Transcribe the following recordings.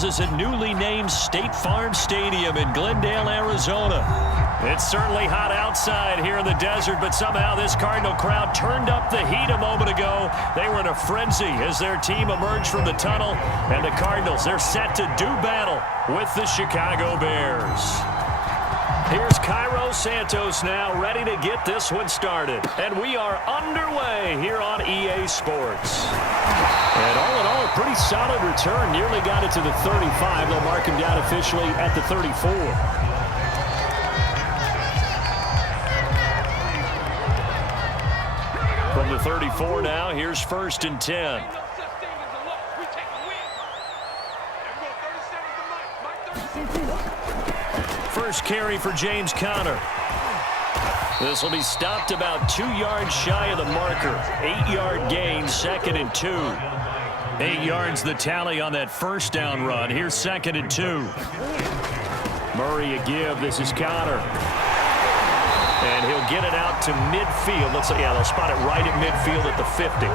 pauses at newly named State Farm Stadium in Glendale, Arizona. It's certainly hot outside here in the desert, but somehow this Cardinal crowd turned up the heat a moment ago. They were in a frenzy as their team emerged from the tunnel, and the Cardinals, they're set to do battle with the Chicago Bears. Here's Cairo Santos now, ready to get this one started. And we are underway here on EA Sports. And all in all, a pretty solid return. Nearly got it to the 35. They'll mark him down officially at the 34. From the 34 now, here's 1st and 10. First carry for James Conner. This will be stopped about 2 yards shy of the marker. 8-yard gain, 2nd and 2. 8 yards the tally on that first down run. Here's 2nd and 2. Murray a give. This is Conner. And he'll get it out to midfield. Looks like, yeah, they'll spot it right at midfield at the 50.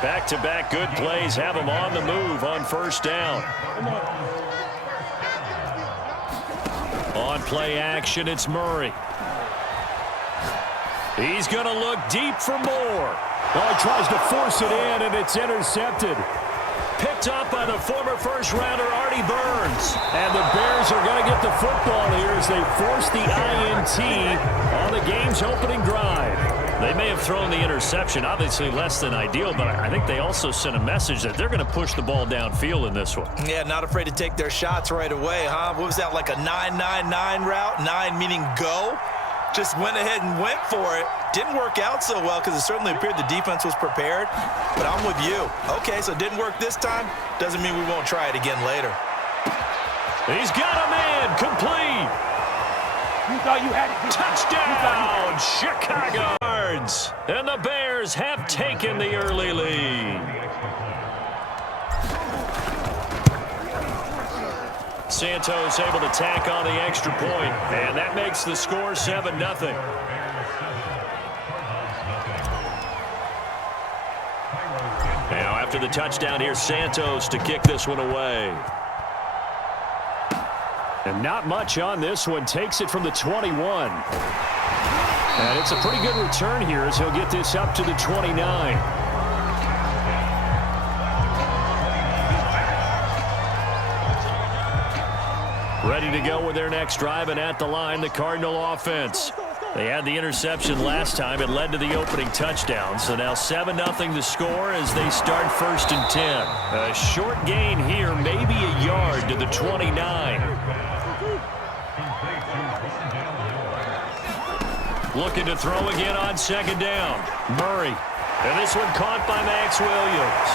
Back-to-back good plays have him on the move on first down. On play action, it's Murray. He's going to look deep for more. Oh, he tries to force it in, and it's intercepted. Picked up by the former first-rounder, Artie Burns. And the Bears are going to get the football here as they force the INT on the game's opening drive. They may have thrown the interception, obviously less than ideal, but I think they also sent a message that they're going to push the ball downfield in this one. Yeah, not afraid to take their shots right away, huh? What was that, like a 9-9-9 route? 9 meaning go? Just went ahead and went for it. Didn't work out so well because it certainly appeared the defense was prepared. But I'm with you. Okay, so it didn't work this time. Doesn't mean we won't try it again later. He's got a man complete. You thought you had it. Touchdown, Chicago. And the Bears have taken the early lead. Santos able to tack on the extra point, and that makes the score 7-0. Now after the touchdown, here's Santos to kick this one away. And not much on this one. Takes it from the 21. And it's a pretty good return here as he'll get this up to the 29. Ready to go with their next drive, and at the line, the Cardinal offense. They had the interception last time. It led to the opening touchdown. So now 7-0 the score as they start 1st and 10. A short gain here, maybe a yard to the 29. Looking to throw again on 2nd down. Murray. And this one caught by Max Williams.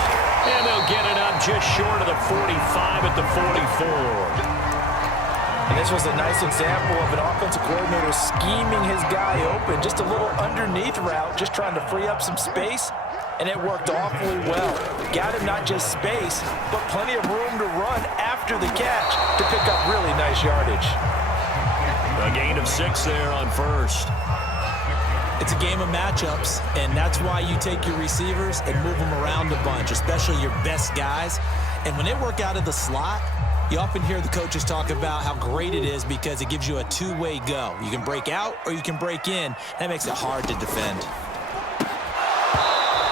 And they'll get it up just short of the 45 at the 44. And this was a nice example of an offensive coordinator scheming his guy open. Just a little underneath route, just trying to free up some space. And it worked awfully well. Got him not just space, but plenty of room to run after the catch to pick up really nice yardage. A gain of 6 there on first. It's a game of matchups, and that's why you take your receivers and move them around a bunch, especially your best guys. And when they work out of the slot, you often hear the coaches talk about how great it is because it gives you a two-way go. You can break out or you can break in. That makes it hard to defend.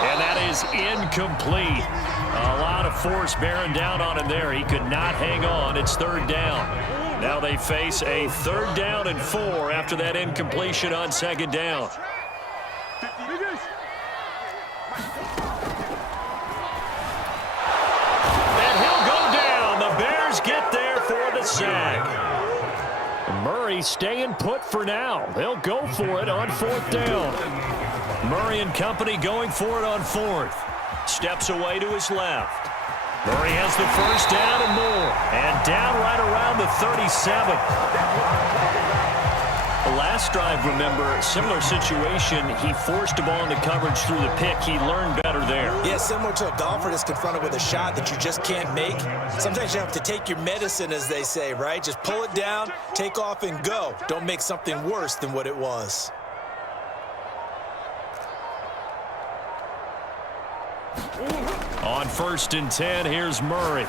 And that is incomplete. A lot of force bearing down on him there. He could not hang on. It's 3rd down. Now they face a 3rd down and 4 after that incompletion on 2nd down. And he'll go down. The Bears get there for the sack. Murray staying put for now. They'll go for it on 4th down. Murray and company going for it on 4th. Steps away to his left. Murray has the first down and more. And down right around the 37. The last drive, remember, similar situation. He forced a ball into coverage through the pick. He learned better there. Yeah, similar to a golfer that's confronted with a shot that you just can't make. Sometimes you have to take your medicine, as they say, right? Just pull it down, take off, and go. Don't make something worse than what it was. On 1st and 10, here's Murray.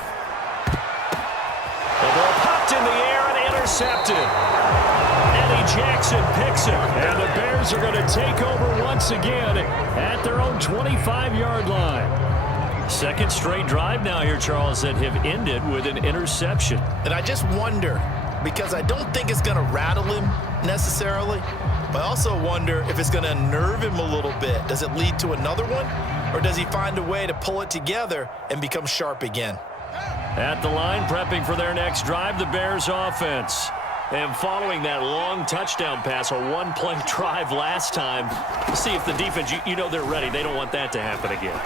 intercepted. Eddie Jackson picks it. And the Bears are going to take over once again at their own 25-yard line. Second straight drive now here, Charles, that have ended with an interception. And I just wonder, because I don't think it's going to rattle him necessarily, but I also wonder if it's going to unnerve him a little bit. Does it lead to another one, or does he find a way to pull it together and become sharp again? At the line, prepping for their next drive, the Bears offense. And following that long touchdown pass, a one-play drive last time, see if the defense, you know they're ready. They don't want that to happen again.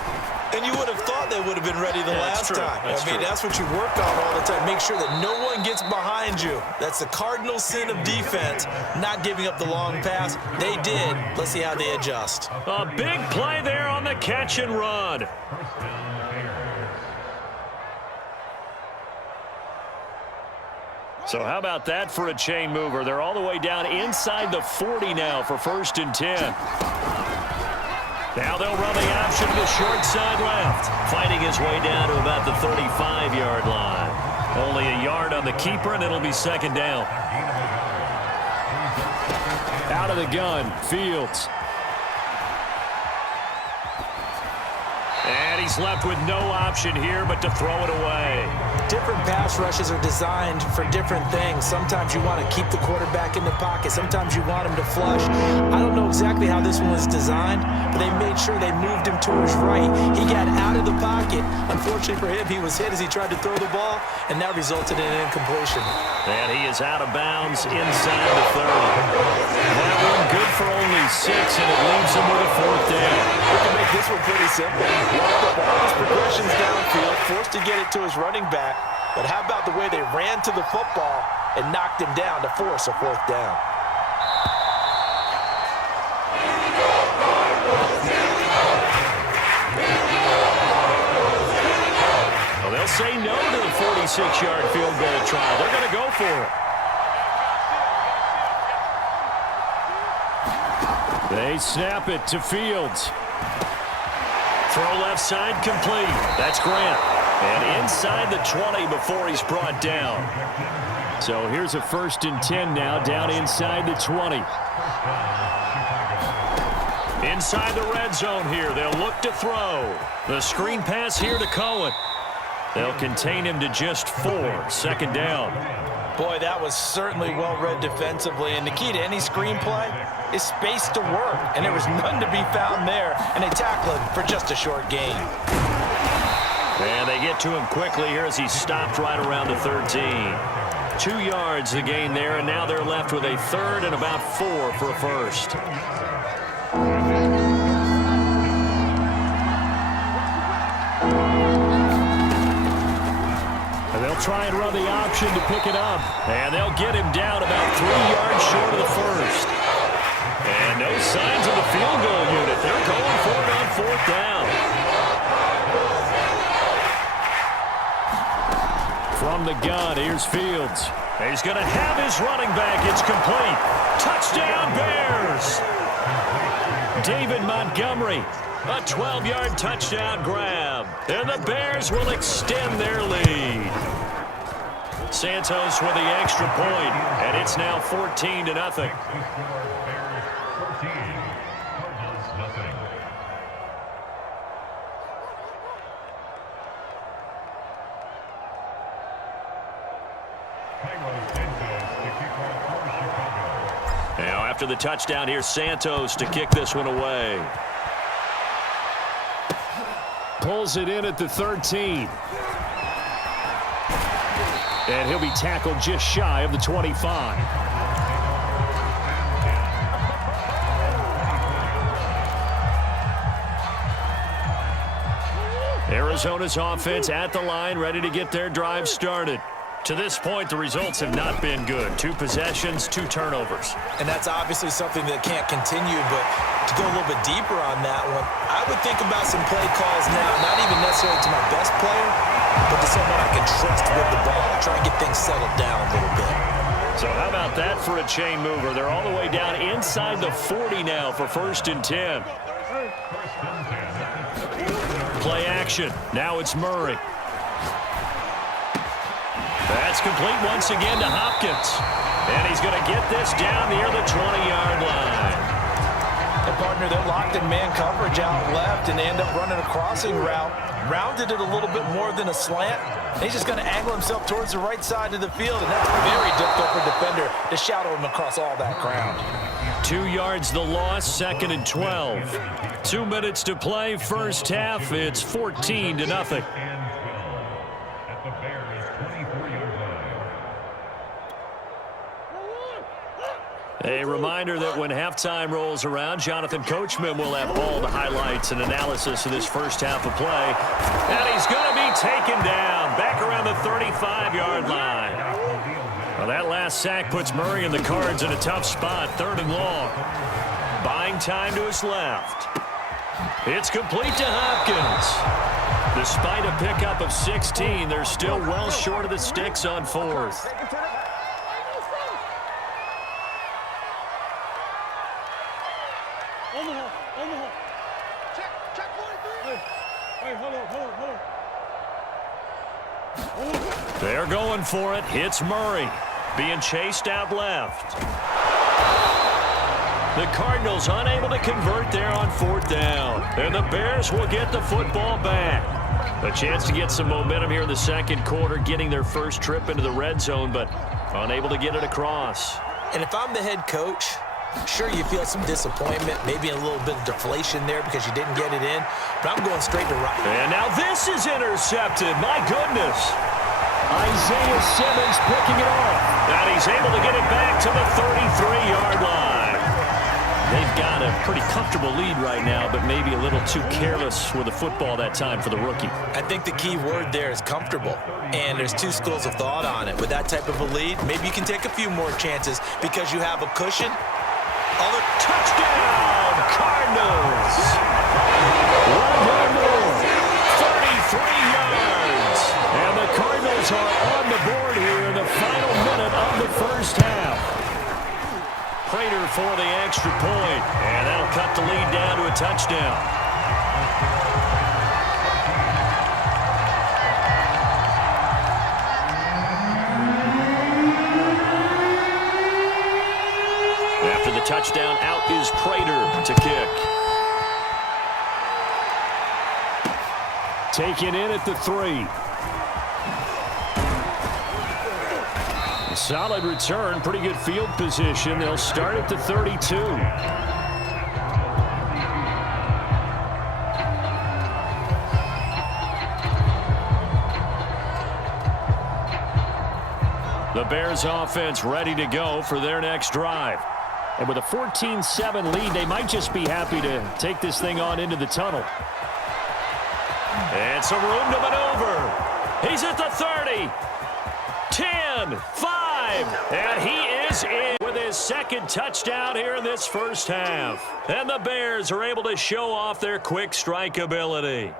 And you would have thought they would have been ready the last time. That's what you work on all the time. Make sure that no one gets behind you. That's the cardinal sin of defense, not giving up the long pass. They did. Let's see how they adjust. A big play there on the catch and run. So how about that for a chain mover? They're all the way down inside the 40 now for 1st and 10. Now they'll run the option to the short side left. Fighting his way down to about the 35-yard line. Only a yard on the keeper, and it'll be 2nd down. Out of the gun, Fields. And he's left with no option here but to throw it away. Different pass rushes are designed for different things. Sometimes you want to keep the quarterback in the pocket. Sometimes you want him to flush. I don't know exactly how this one was designed, but they made sure they moved him to his right. He got out of the pocket. Unfortunately for him, he was hit as he tried to throw the ball, and that resulted in an incompletion. And he is out of bounds inside the 30. That one good for only 6, and it leaves him with a 4th down. We can make this one pretty simple. Walked up all his progressions downfield, forced to get it to his running back. But how about the way they ran to the football and knocked him down to force a 4th down? Well, they'll say no to the 46-yard field goal try. They're going to go for it. They snap it to Fields. Throw left side complete. That's Grant. And inside the 20 before he's brought down. So here's a 1st and 10 now, down inside the 20. Inside the red zone here, they'll look to throw. The screen pass here to Cohen. They'll contain him to just 4, 2nd down. Boy, that was certainly well-read defensively, and the key to any screenplay is space to work, and there was none to be found there, and they tackle him for just a short gain. And they get to him quickly here as he stopped right around the 13. 2 yards the gain there, and now they're left with a 3rd and about 4 for a 1st. And they'll try and run the option to pick it up. And they'll get him down about 3 yards short of the 1st. And no signs of the field goal unit. They're going for it on 4th down. From the gun, here's Fields. He's going to have his running back. It's complete. Touchdown, Bears. David Montgomery, a 12-yard touchdown grab. And the Bears will extend their lead. Santos with the extra point, and it's now 14-0. Now after the touchdown, here's Santos to kick this one away. Pulls it in at the 13. And he'll be tackled just shy of the 25. Arizona's offense at the line, ready to get their drive started. To this point, the results have not been good. 2 possessions, 2 turnovers. And that's obviously something that can't continue, but to go a little bit deeper on that one, I would think about some play calls now, not even necessarily to my best player, but to someone I can trust with the ball. Try and get things settled down a little bit. So how about that for a chain mover? They're all the way down inside the 40 now for 1st and 10. Play action. Now it's Murray. That's complete once again to Hopkins. And he's going to get this down near the 20-yard line. And partner, they're locked in man coverage out left, and they end up running a crossing route. Rounded it a little bit more than a slant. And he's just going to angle himself towards the right side of the field, and that's very difficult for a defender to shadow him across all that ground. 2 yards the loss, 2nd and 12. 2 minutes to play, first half. It's 14-0. A reminder that when halftime rolls around, Jonathan Coachman will have all the highlights and analysis of this first half of play. And he's going to be taken down back around the 35-yard line. Well, that last sack puts Murray and the Cards in a tough spot, 3rd and long. Buying time to his left. It's complete to Hopkins. Despite a pickup of 16, they're still well short of the sticks on 4th. They're going for it. Hits Murray. Being chased out left. The Cardinals unable to convert there on 4th down. And the Bears will get the football back. A chance to get some momentum here in the second quarter, getting their first trip into the red zone, but unable to get it across. And if I'm the head coach, sure, you feel some disappointment, maybe a little bit of deflation there because you didn't get it in, but I'm going straight to right. And now this is intercepted. My goodness. Isaiah Simmons picking it off. And he's able to get it back to the 33-yard line. They've got a pretty comfortable lead right now, but maybe a little too careless with the football that time for the rookie. I think the key word there is comfortable, and there's two schools of thought on it. With that type of a lead, maybe you can take a few more chances because you have a cushion. Other touchdown, Cardinals. One more, 33 yards. And the Cardinals are on the board here in the final minute of the first half. Prater for the extra point, and that'll cut the lead down to a touchdown. After the touchdown, out is Prater to kick. Taken in at the 3. Solid return, pretty good field position. They'll start at the 32. The Bears offense ready to go for their next drive. And with a 14-7 lead, they might just be happy to take this thing on into the tunnel. And some room to maneuver. He's at the 30. 10, 5, and he is in with his second touchdown here in this first half. And the Bears are able to show off their quick strike ability.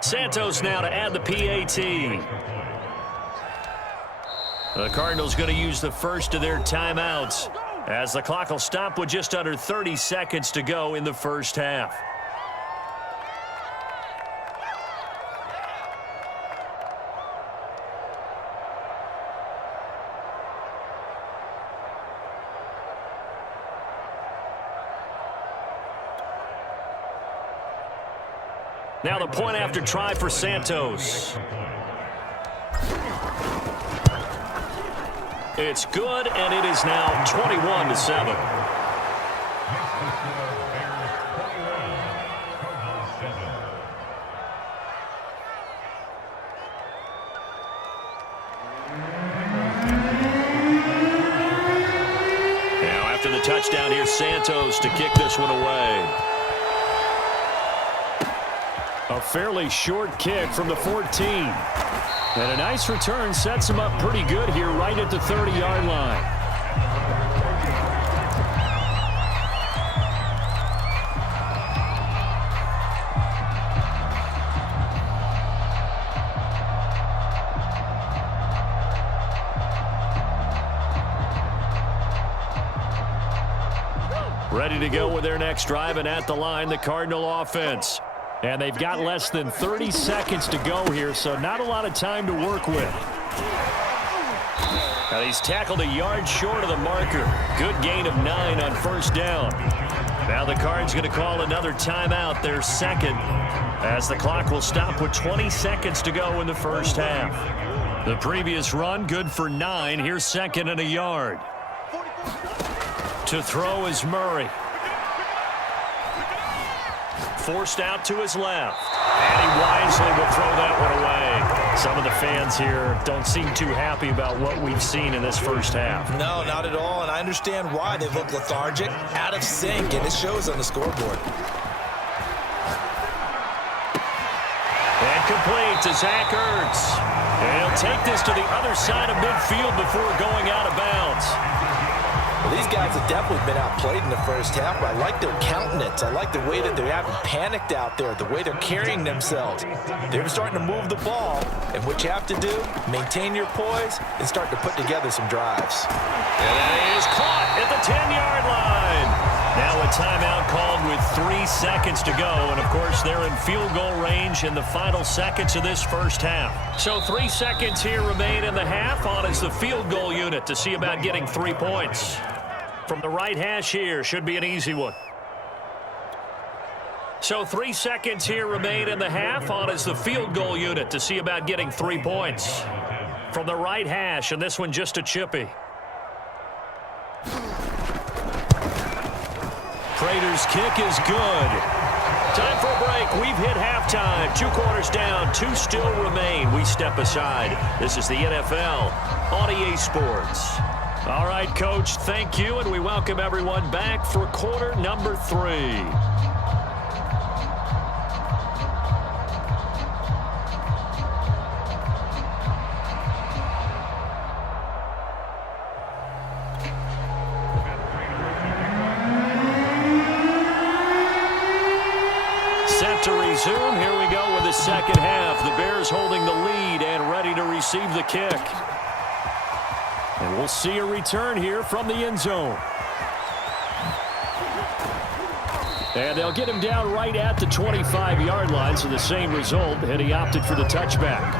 Santos now to add the PAT. The Cardinals going to use the first of their timeouts, as the clock will stop with just under 30 seconds to go in the first half. Now the point after try for Santos. It's good, and it is now 21-7. Now after the touchdown, here's Santos to kick this one away. A fairly short kick from the 14. And a nice return sets him up pretty good here right at the 30-yard line. Ready to go with their next drive, and at the line, the Cardinal offense. And they've got less than 30 seconds to go here, so not a lot of time to work with. Now he's tackled a yard short of the marker. Good gain of 9 on first down. Now the Cards going to call another timeout, their second, as the clock will stop with 20 seconds to go in the first half. The previous run, good for 9. Here's second and a yard. To throw is Murray. Forced out to his left. And he wisely will throw that one away. Some of the fans here don't seem too happy about what we've seen in this first half. No, not at all, and I understand why. They look lethargic, out of sync, and it shows on the scoreboard. And complete to Zach Ertz. And he'll take this to the other side of midfield before going out of bounds. Well, these guys have definitely been outplayed in the first half, but I like their countenance. I like the way that they haven't panicked out there, the way they're carrying themselves. They're starting to move the ball, and what you have to do, maintain your poise and start to put together some drives. And that is caught at the 10-yard line. Now a timeout called with 3 seconds to go, and of course they're in field goal range in the final seconds of this first half. So 3 seconds here remain in the half. On is the field goal unit to see about getting 3 points. From the right hash here, should be an easy one. So 3 seconds here remain in the half. On is the field goal unit to see about getting 3 points. From the right hash, and this one just a chippy. Prater's kick is good. Time for a break. We've hit halftime. 2 quarters down, 2 still remain. We step aside. This is the NFL on EA Sports. All right, Coach, thank you, and we welcome everyone back for quarter number 3. Set to resume. Here we go with the second half. The Bears holding the lead and ready to receive the kick. And we'll see a return here from the end zone. And they'll get him down right at the 25-yard line, so the same result, and he opted for the touchback.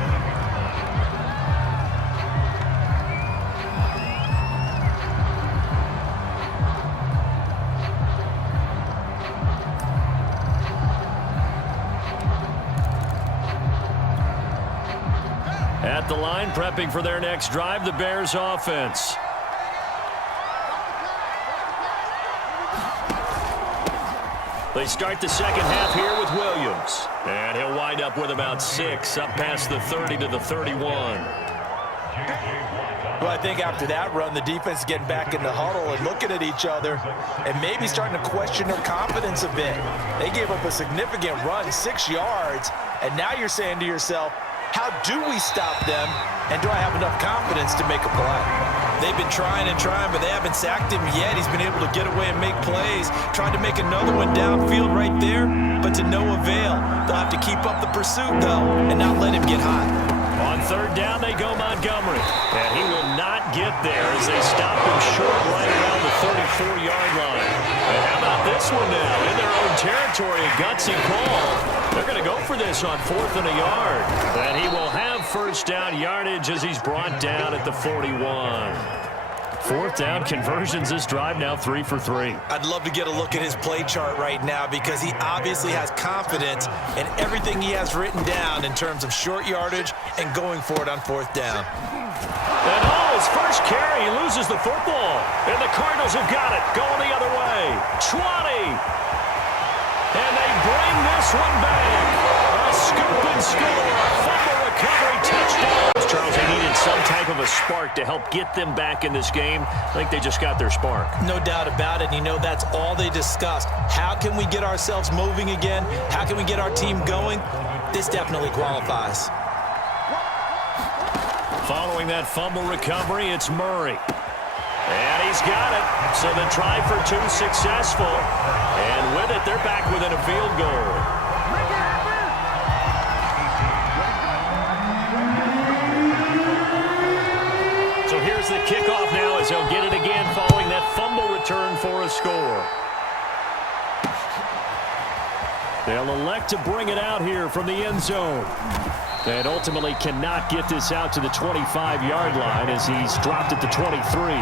At the line, prepping for their next drive, the Bears offense. They start the second half here with Williams. And he'll wind up with about 6, up past the 30 to the 31. Well, I think after that run, the defense is getting back in the huddle and looking at each other and maybe starting to question their confidence a bit. They gave up a significant run, 6 yards, and now you're saying to yourself, how do we stop them, and do I have enough confidence to make a play? They've been trying and trying, but they haven't sacked him yet. He's been able to get away and make plays. Tried to make another one downfield right there, but to no avail. They'll have to keep up the pursuit, though, and not let him get hot. On third down, they go Montgomery. And he will not get there as they stop him short right around the 34-yard line. And how about this one now? In their own territory, a gutsy call. They're going to go for this on 4th and a yard. And he will have first down yardage as he's brought down at the 41. 4th down conversions this drive now 3 for 3. I'd love to get a look at his play chart right now because he obviously has confidence in everything he has written down in terms of short yardage and going for it on 4th down. And his first carry, he loses the football. And the Cardinals have got it, going the other way. 20. And they bring this one back. A scoop and score. Fumble recovery, touchdown. Charles, they needed some type of a spark to help get them back in this game. I think they just got their spark. No doubt about it. You know, that's all they discussed. How can we get ourselves moving again? How can we get our team going? This definitely qualifies. Following that fumble recovery, it's Murray. And he's got it. So the try for 2 successful. And with it, they're back within a field goal. So here's the kickoff now as they'll get it again following that fumble return for a score. They'll elect to bring it out here from the end zone. And ultimately cannot get this out to the 25-yard line as he's dropped at the 23.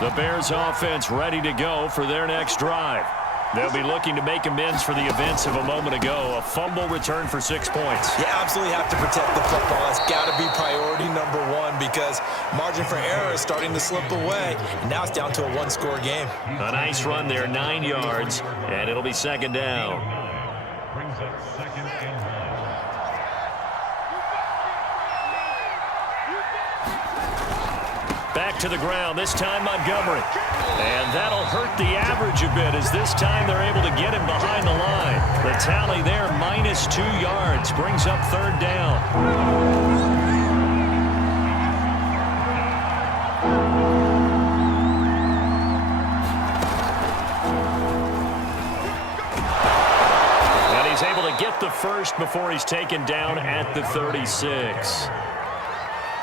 The Bears offense ready to go for their next drive. They'll be looking to make amends for the events of a moment ago. A fumble return for 6 points. You absolutely have to protect the football. That's got to be priority number one because margin for error is starting to slip away. And now it's down to a one-score game. A nice run there, 9 yards, and it'll be second down. Brings up second and 1. Back to the ground, this time Montgomery. And that'll hurt the average a bit as this time they're able to get him behind the line. The tally there, -2 yards, brings up third down. And he's able to get the first before he's taken down at the 36.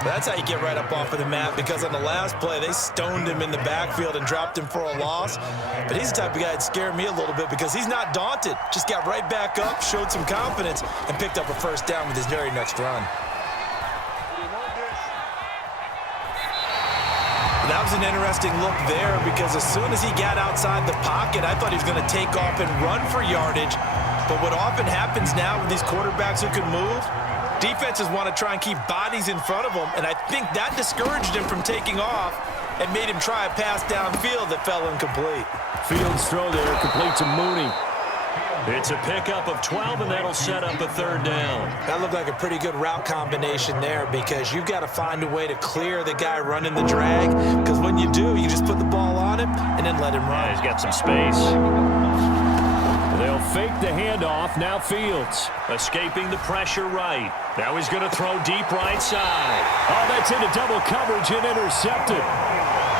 That's how you get right up off of the mat because on the last play, they stoned him in the backfield and dropped him for a loss. But he's the type of guy that scared me a little bit because he's not daunted. Just got right back up, showed some confidence, and picked up a first down with his very next run. That was an interesting look there because as soon as he got outside the pocket, I thought he was going to take off and run for yardage. But what often happens now with these quarterbacks who can move, defenses want to try and keep bodies in front of them, and I think that discouraged him from taking off and made him try a pass downfield that fell incomplete. Fields throw there, complete to Mooney. It's a pickup of 12, and that'll set up a third down. That looked like a pretty good route combination there because you've got to find a way to clear the guy running the drag because when you do, you just put the ball on him and then let him run. Yeah, he's got some space. They'll fake the handoff. Now Fields escaping the pressure right. Now he's going to throw deep right side. Oh, that's into double coverage and intercepted.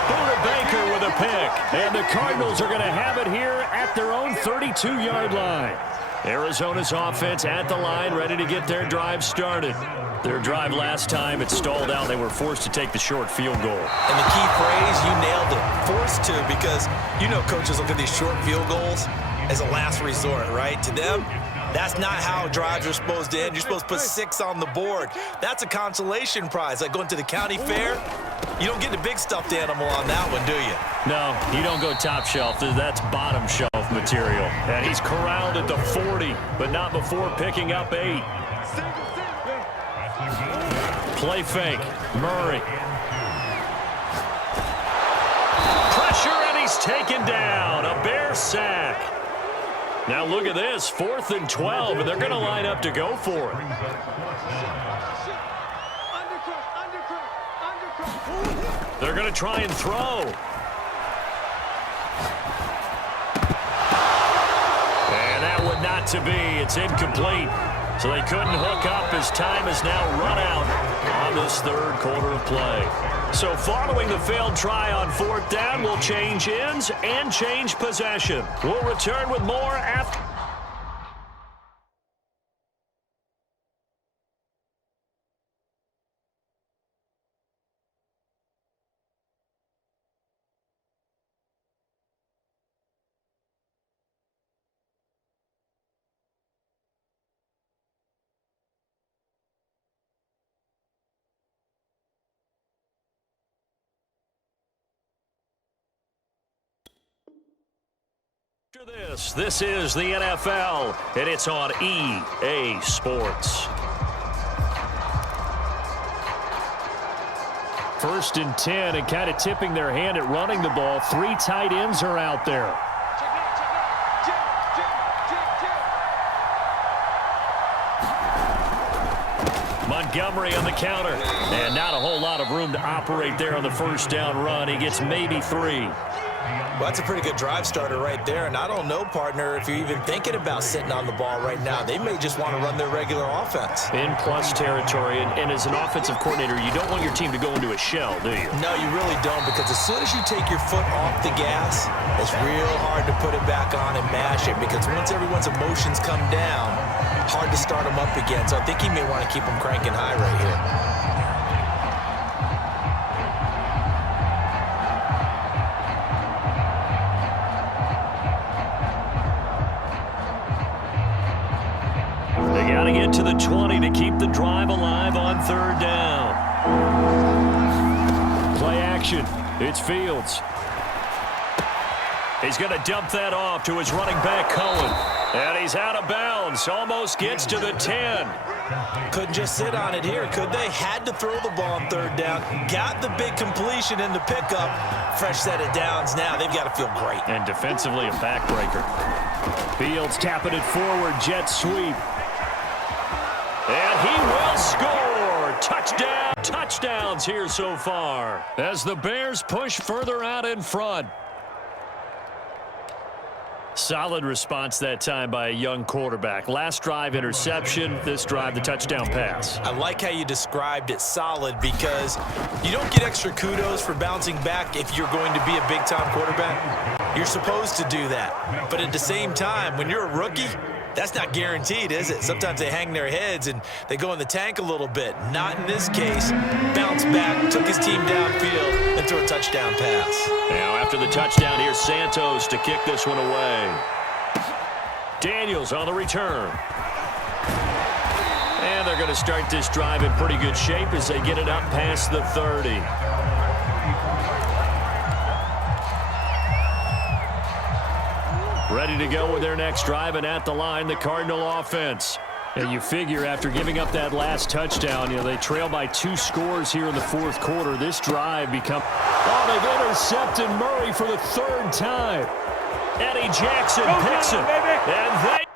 Buda Baker with a pick. And the Cardinals are going to have it here at their own 32-yard line. Arizona's offense at the line, ready to get their drive started. Their drive last time, it stalled out. They were forced to take the short field goal. And the key phrase, you nailed it. Forced to because you know coaches look at these short field goals as a last resort, right? To them, that's not how drives are supposed to end. You're supposed to put 6 on the board. That's a consolation prize. Like going to the county fair, you don't get the big stuffed animal on that one, do you? No, you don't go top shelf. That's bottom shelf material. And he's corralled at the 40, but not before picking up 8. Play fake. Murray. Pressure, and he's taken down. A Bear sack. Now look at this, 4th and 12, and they're going to line up to go for it. They're going to try and throw. And that would not to be. It's incomplete. So they couldn't hook up as time has now run out on this third quarter of play. So following the failed try on 4th down, we'll change ends and change possession. We'll return with more after. This is the NFL, and it's on EA Sports. 1st and 10, and kind of tipping their hand at running the ball. 3 tight ends are out there. Montgomery on the counter, and not a whole lot of room to operate there on the first down run. He gets maybe 3. Well, that's a pretty good drive starter right there. And I don't know, partner, if you're even thinking about sitting on the ball right now. They may just want to run their regular offense. In plus territory. And as an offensive coordinator, you don't want your team to go into a shell, do you? No, you really don't, because as soon as you take your foot off the gas, it's real hard to put it back on and mash it, because once everyone's emotions come down, hard to start them up again. So I think he may want to keep them cranking high right here. keep the drive alive on third down. Play action. It's Fields. He's going to dump that off to his running back, Cohen. And he's out of bounds. Almost gets to the 10. Couldn't just sit on it here, could they? Had to throw the ball on third down. Got the big completion in the pickup. Fresh set of downs now. They've got to feel great. And defensively, a backbreaker. Fields tapping it forward. Jet sweep. And he will score. Touchdown. Touchdowns here so far as the Bears push further out in front. Solid response that time by a young quarterback. Last drive, interception. This drive, the touchdown pass. I like how you described it, solid, because you don't get extra kudos for bouncing back if you're going to be a big-time quarterback. You're supposed to do that. But at the same time, when you're a rookie, that's not guaranteed, is it? Sometimes they hang their heads and they go in the tank a little bit. Not in this case. Bounced back, took his team downfield, and threw a touchdown pass. Now after the touchdown, here's Santos to kick this one away. Daniels on the return. And they're going to start this drive in pretty good shape as they get it up past the 30. Ready to go with their next drive, and at the line, the Cardinal offense. And you figure after giving up that last touchdown, they trail by 2 scores here in the fourth quarter. This drive become... Oh, they've intercepted Murray for the 3rd time. Eddie Jackson picks it. And they